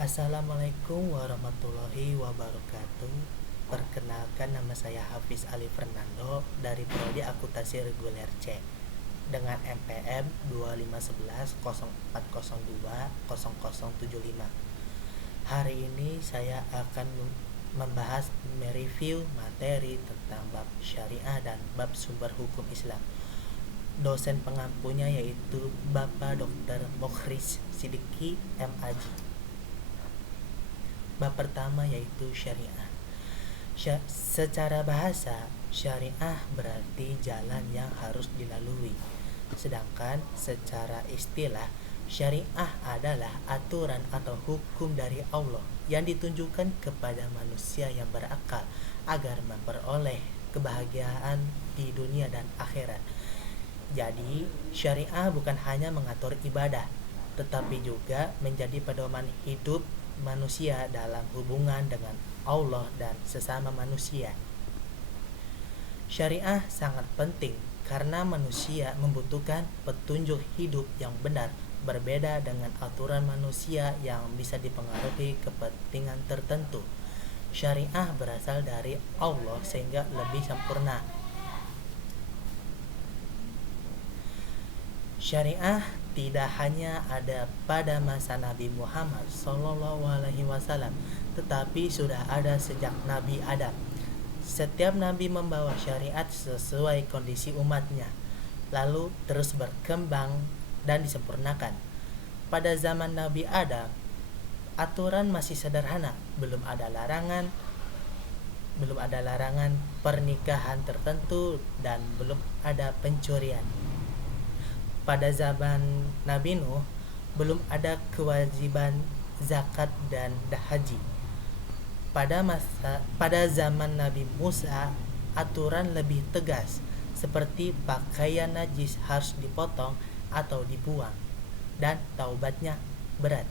Assalamualaikum warahmatullahi wabarakatuh. Perkenalkan, nama saya Hafiz Ali Fernando dari Prodi Akuntansi Reguler C dengan NPM 251104020075. Hari ini saya akan membahas mereview materi tentang bab syariah dan bab sumber hukum Islam. Dosen pengampunya yaitu Bapak Dr. Mokhris Sidiki MAG. Bab pertama yaitu syariah. Secara bahasa, syariah berarti jalan yang harus dilalui. Sedangkan secara istilah, syariah adalah aturan atau hukum dari Allah yang ditunjukkan kepada manusia yang berakal agar memperoleh kebahagiaan di dunia dan akhirat. Jadi, syariah bukan hanya mengatur ibadah, tetapi juga menjadi pedoman hidup manusia dalam hubungan dengan Allah dan sesama manusia. Syariah sangat penting karena manusia membutuhkan petunjuk hidup yang benar, berbeda dengan aturan manusia yang bisa dipengaruhi kepentingan tertentu. Syariah berasal dari Allah sehingga lebih sempurna. Syariah tidak hanya ada pada masa Nabi Muhammad SAW, tetapi sudah ada sejak Nabi Adam. Setiap nabi membawa syariat sesuai kondisi umatnya, lalu terus berkembang dan disempurnakan. Pada zaman Nabi Adam, aturan masih sederhana, belum ada larangan pernikahan tertentu dan belum ada pencurian. Pada zaman Nabi Nuh, belum ada kewajiban zakat dan haji. Pada zaman Nabi Musa, aturan lebih tegas, seperti pakaian najis harus dipotong atau dibuang, dan taubatnya berat.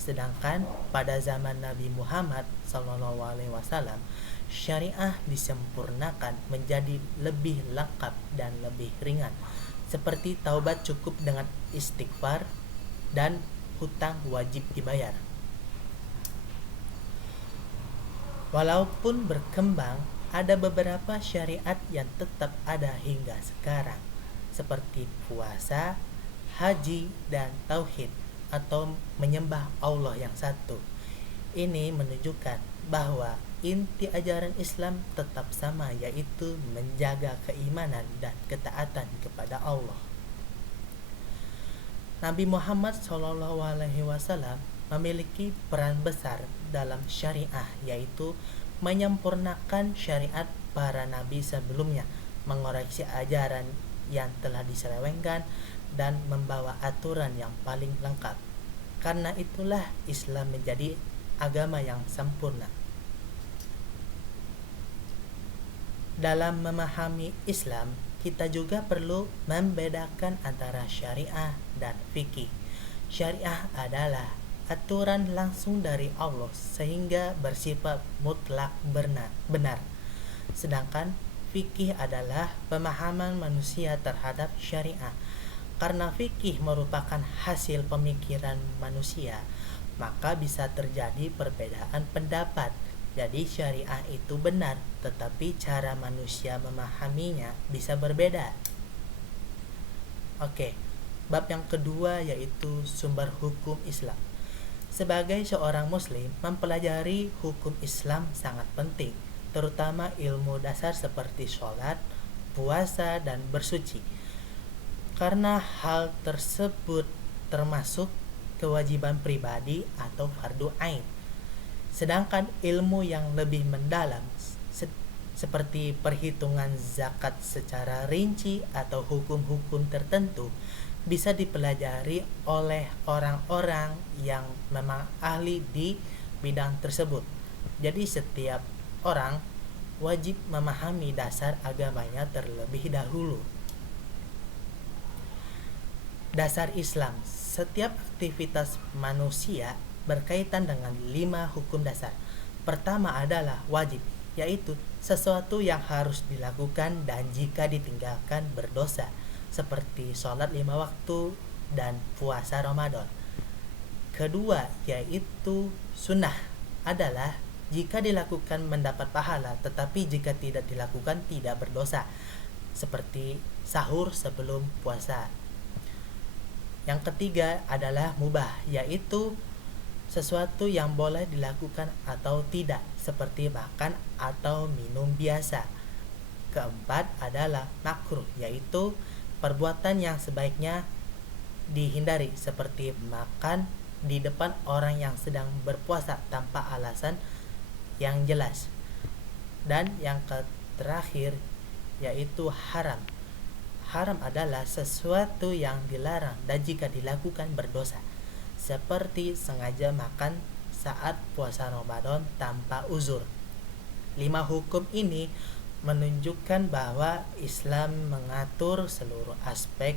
Sedangkan pada zaman Nabi Muhammad SAW, syariah disempurnakan menjadi lebih lengkap dan lebih ringan, seperti taubat cukup dengan istighfar dan hutang wajib dibayar. Walaupun berkembang, ada beberapa syariat yang tetap ada hingga sekarang, seperti puasa, haji, dan tauhid atau menyembah Allah yang satu. Ini menunjukkan bahwa inti ajaran Islam tetap sama, yaitu menjaga keimanan dan ketaatan kepada Allah. Nabi Muhammad SAW memiliki peran besar dalam syariah, yaitu menyempurnakan syariat para nabi sebelumnya, mengoreksi ajaran yang telah diselewengkan, dan membawa aturan yang paling lengkap. Karena itulah Islam menjadi agama yang sempurna. Dalam memahami Islam, kita juga perlu membedakan antara syariah dan fikih. Syariah adalah aturan langsung dari Allah sehingga bersifat mutlak benar. Sedangkan fikih adalah pemahaman manusia terhadap syariah. Karena fikih merupakan hasil pemikiran manusia, maka bisa terjadi perbedaan pendapat. Jadi syariah itu benar, tetapi cara manusia memahaminya bisa berbeda. Oke, bab yang kedua yaitu sumber hukum Islam. Sebagai seorang muslim, mempelajari hukum Islam sangat penting, terutama ilmu dasar seperti sholat, puasa, dan bersuci. Karena hal tersebut termasuk kewajiban pribadi atau fardu ain. Sedangkan ilmu yang lebih mendalam seperti perhitungan zakat secara rinci atau hukum-hukum tertentu bisa dipelajari oleh orang-orang yang memang ahli di bidang tersebut. Jadi setiap orang wajib memahami dasar agamanya terlebih dahulu. Dasar Islam. Setiap aktivitas manusia berkaitan dengan 5 hukum dasar. Pertama adalah wajib, yaitu sesuatu yang harus dilakukan dan jika ditinggalkan berdosa, seperti sholat 5 waktu dan puasa Ramadan. kedua yaitu sunnah adalah jika dilakukan mendapat pahala, tetapi jika tidak dilakukan tidak berdosa, seperti sahur sebelum puasa. Yang ketiga adalah mubah, yaitu sesuatu yang boleh dilakukan atau tidak, seperti makan atau minum biasa. Keempat adalah makruh, yaitu perbuatan yang sebaiknya dihindari, seperti makan di depan orang yang sedang berpuasa tanpa alasan yang jelas. Dan yang terakhir yaitu haram. Haram adalah sesuatu yang dilarang dan jika dilakukan berdosa, seperti sengaja makan saat puasa Ramadan tanpa uzur. 5 hukum ini menunjukkan bahwa Islam mengatur seluruh aspek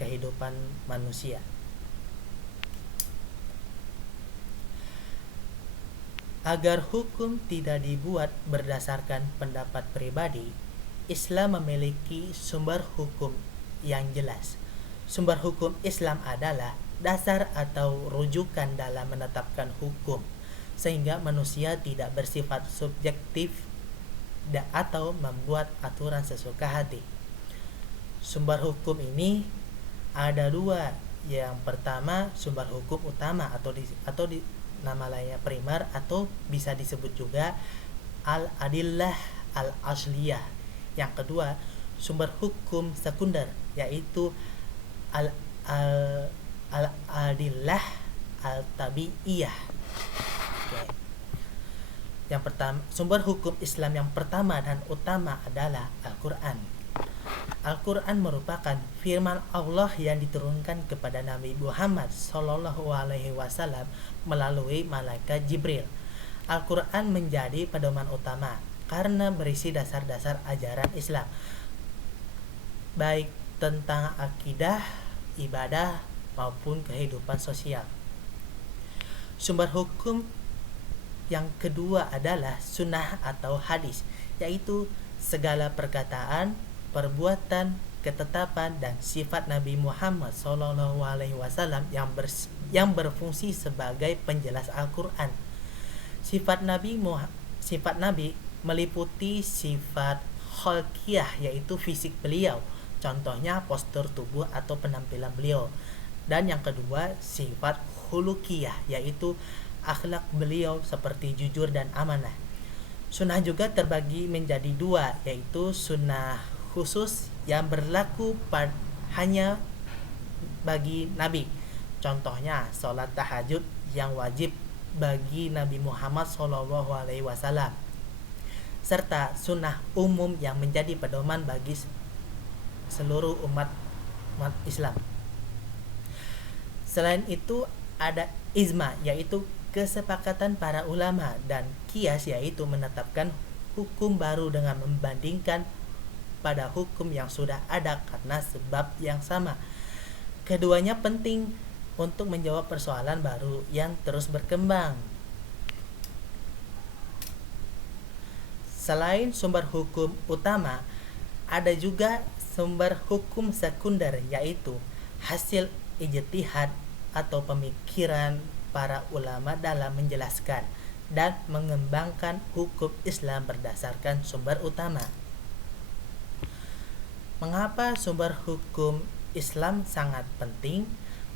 kehidupan manusia. Agar hukum tidak dibuat berdasarkan pendapat pribadi, Islam memiliki sumber hukum yang jelas. Sumber hukum Islam adalah dasar atau rujukan dalam menetapkan hukum, sehingga manusia tidak bersifat subjektif atau membuat aturan sesuka hati. Sumber hukum ini ada 2. Yang pertama sumber hukum utama atau di nama lainnya primer, atau bisa disebut juga al-adillah al-asliyah. Yang kedua sumber hukum sekunder, yaitu al-adillah al-tabi'iyah. Yang pertama, sumber hukum Islam yang pertama dan utama adalah Al-Quran. Al-Quran merupakan firman Allah yang diturunkan kepada Nabi Muhammad SAW melalui malaikat Jibril. Al-Quran menjadi pedoman utama karena berisi dasar-dasar ajaran Islam, baik tentang akidah, ibadah, maupun kehidupan sosial. Sumber hukum yang kedua adalah sunnah atau hadis, yaitu segala perkataan, perbuatan, ketetapan, dan sifat Nabi Muhammad SAW yang berfungsi sebagai penjelas Al-Quran. Sifat Nabi meliputi sifat khalqiyah, yaitu fisik beliau, contohnya postur tubuh atau penampilan beliau. Dan yang kedua sifat khuluqiyah, yaitu akhlak beliau seperti jujur dan amanah. Sunnah juga terbagi menjadi 2, yaitu sunnah khusus yang berlaku hanya bagi Nabi, contohnya sholat tahajud yang wajib bagi Nabi Muhammad SAW, serta sunnah umum yang menjadi pedoman bagi seluruh umat Islam. Selain itu ada ijma, yaitu kesepakatan para ulama, dan qiyas, yaitu menetapkan hukum baru dengan membandingkan pada hukum yang sudah ada karena sebab yang sama. Keduanya penting untuk menjawab persoalan baru yang terus berkembang. Selain sumber hukum utama, ada juga sumber hukum sekunder, yaitu hasil ijtihad atau pemikiran para ulama dalam menjelaskan dan mengembangkan hukum Islam berdasarkan sumber utama. Mengapa sumber hukum Islam sangat penting?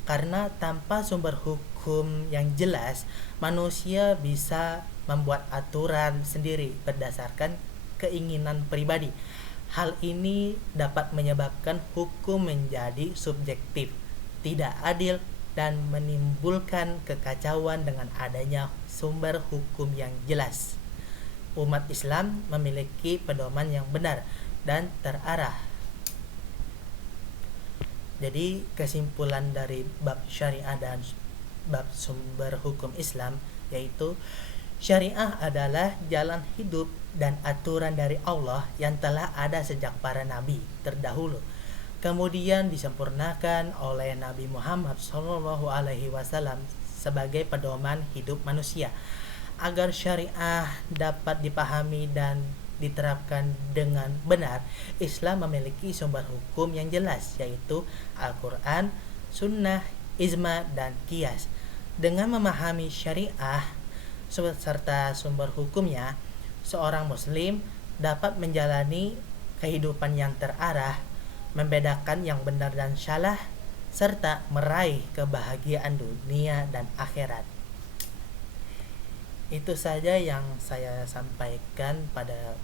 Karena tanpa sumber hukum yang jelas, manusia bisa membuat aturan sendiri berdasarkan keinginan pribadi. Hal ini dapat menyebabkan hukum menjadi subjektif, tidak adil, dan menimbulkan kekacauan dengan adanya sumber hukum yang jelas. Umat Islam memiliki pedoman yang benar dan terarah. Jadi kesimpulan dari bab syariah dan bab sumber hukum Islam yaitu syariah adalah jalan hidup dan aturan dari Allah yang telah ada sejak para nabi terdahulu, kemudian disempurnakan oleh Nabi Muhammad SAW sebagai pedoman hidup manusia. Agar syariah dapat dipahami dan diterapkan dengan benar, Islam memiliki sumber hukum yang jelas, yaitu Al-Quran, Sunnah, Ijma, dan Qiyas. Dengan memahami syariah serta sumber hukumnya, seorang muslim dapat menjalani kehidupan yang terarah, membedakan yang benar dan salah, serta meraih kebahagiaan dunia dan akhirat. Itu saja yang saya sampaikan pada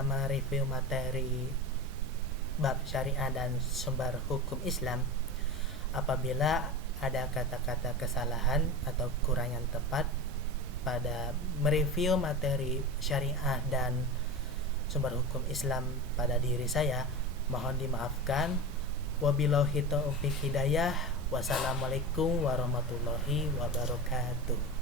mereview materi bab syariah dan sumber hukum Islam. Apabila ada kata-kata kesalahan atau kurang yang tepat pada mereview materi syariah dan sumber hukum Islam pada diri saya, mohon dimaafkan. Wabillahi taufiq hidayah. Wassalamualaikum warahmatullahi wabarakatuh.